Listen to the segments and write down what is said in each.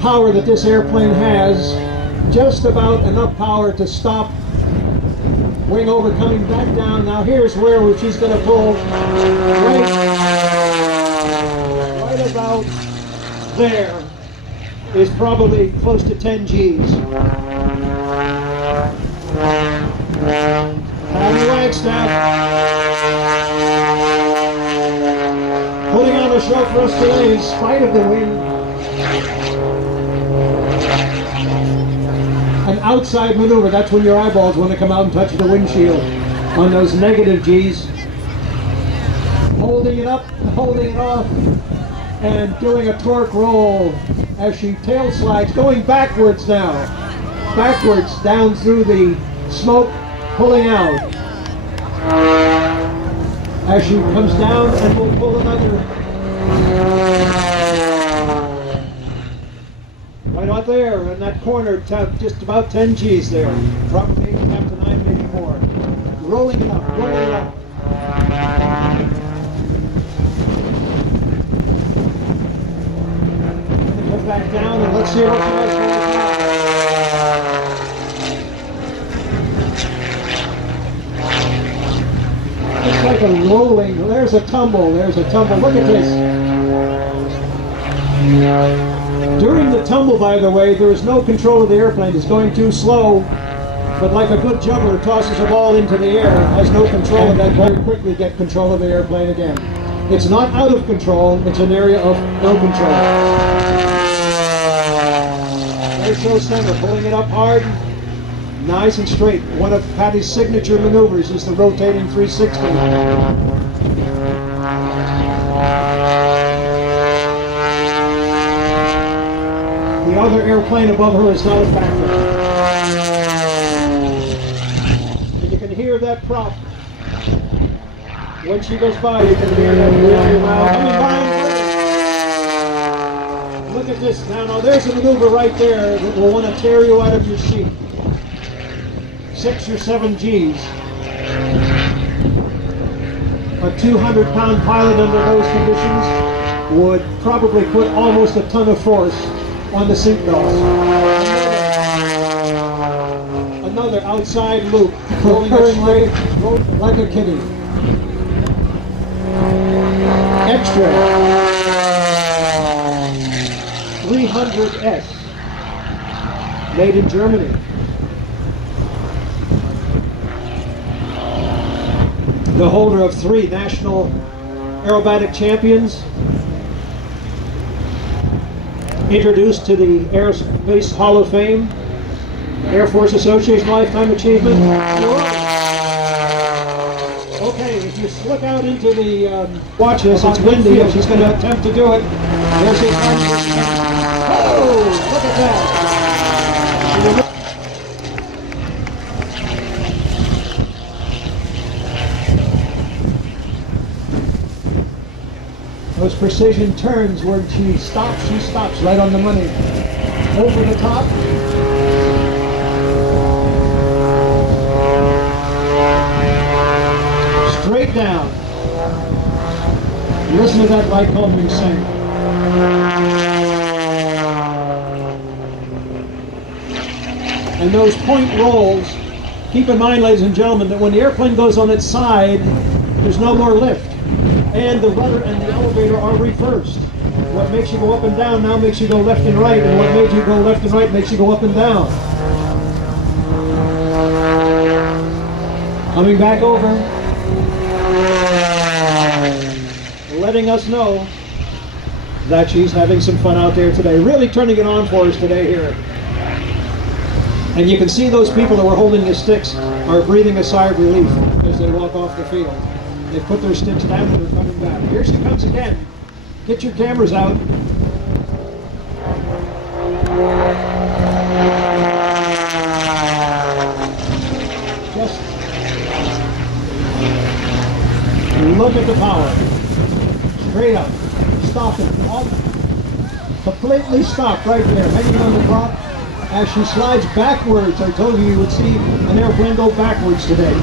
power that this airplane has, just about enough power to stop wing over coming back down. Now here's where she's going to pull right about there is probably close to 10 G's. Patty Wagstaff putting on a show for us today in spite of the wind. An outside maneuver, that's when your eyeballs want to come out and touch the windshield on those negative G's. Holding it up, holding it off, and doing a torque roll as she tail slides, going backwards now. Backwards down through the smoke, pulling out. As she comes down and will pull another. Right out there in that corner, just about 10 G's there. Probably up to 9, maybe more. Rolling it up, rolling it up. Come back down and let's see what she does. It's like a rolling. There's a tumble. There's a tumble. Look at this. During the tumble, by the way, there is no control of the airplane. It's going too slow, but like a good juggler, tosses a ball into the air, has no control, and then very quickly get control of the airplane again. It's not out of control. It's an area of no control. Airshows center, pulling it up hard, nice and straight. One of Patty's signature maneuvers is the rotating 360. The other airplane above her is not a factor. And you can hear that prop. When she goes by, you can hear that really loud. Coming by. Look at this now. Now there's a maneuver right there that will want to tear you out of your seat. 6 or 7 G's. A 200-pound pilot under those conditions would probably put almost a ton of force on the seatbelts. Another outside loop, rolling like a kitty. Extra 300S, made in Germany. The holder of 3 national aerobatic champions, introduced to the Aerospace Hall of Fame, Air Force Association Lifetime Achievement. Okay, if you look out into the watch this, it's windy, and she's going to attempt to do it. There she comes. Oh, look at that. Those precision turns where she stops right on the money. Over the top. Straight down. Listen to that light culminating sing. And those point rolls, keep in mind, ladies and gentlemen, that when the airplane goes on its side, there's no more lift. And the rudder and the elevator are reversed. What makes you go up and down now makes you go left and right, and what made you go left and right makes you go up and down. Coming back over. Letting us know that she's having some fun out there today. Really turning it on for us today here. And you can see those people that were holding the sticks are breathing a sigh of relief as they walk off the field. They put their sticks down and they're coming back. Here she comes again. Get your cameras out. Just look at the power. Straight up. Stop it. Completely stopped right there. Hanging on the prop. As she slides backwards, I told you would see an airplane go backwards today.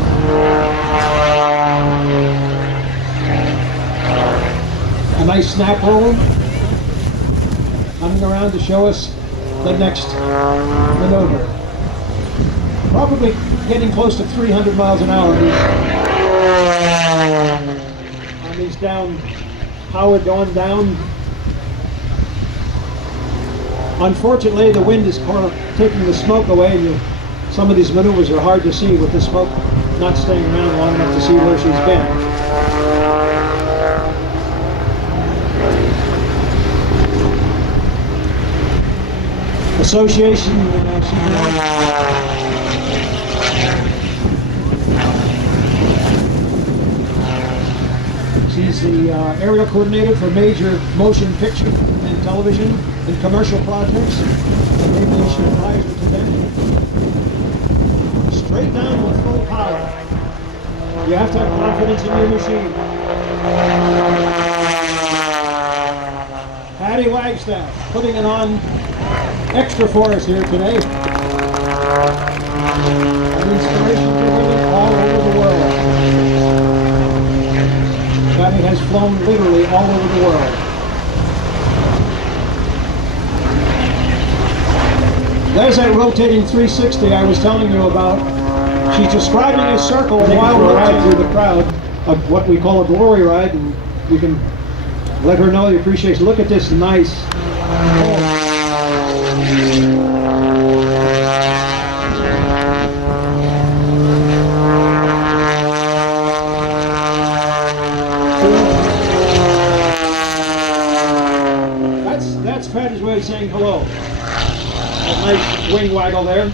A nice snap roll. Coming around to show us the next maneuver. Probably getting close to 300 miles an hour on these down, power going down. Unfortunately, the wind is kind of taking the smoke away, and some of these maneuvers are hard to see with the smoke not staying around long enough to see where she's been. Association, she's the aerial coordinator for major motion picture and television and commercial projects, and aviation advisor to them. Straight down with full power. You have to have confidence in your machine. Patty Wagstaff putting it on extra for us here today. An inspiration to women all over the world. Patty has flown literally all over the world. There's that rotating 360 I was telling you about. She's describing a circle while we're ride through the crowd of what we call a glory ride, and you can let her know you appreciate it. Look at this nice. That's Patty's way of saying hello. That nice wing waggle there.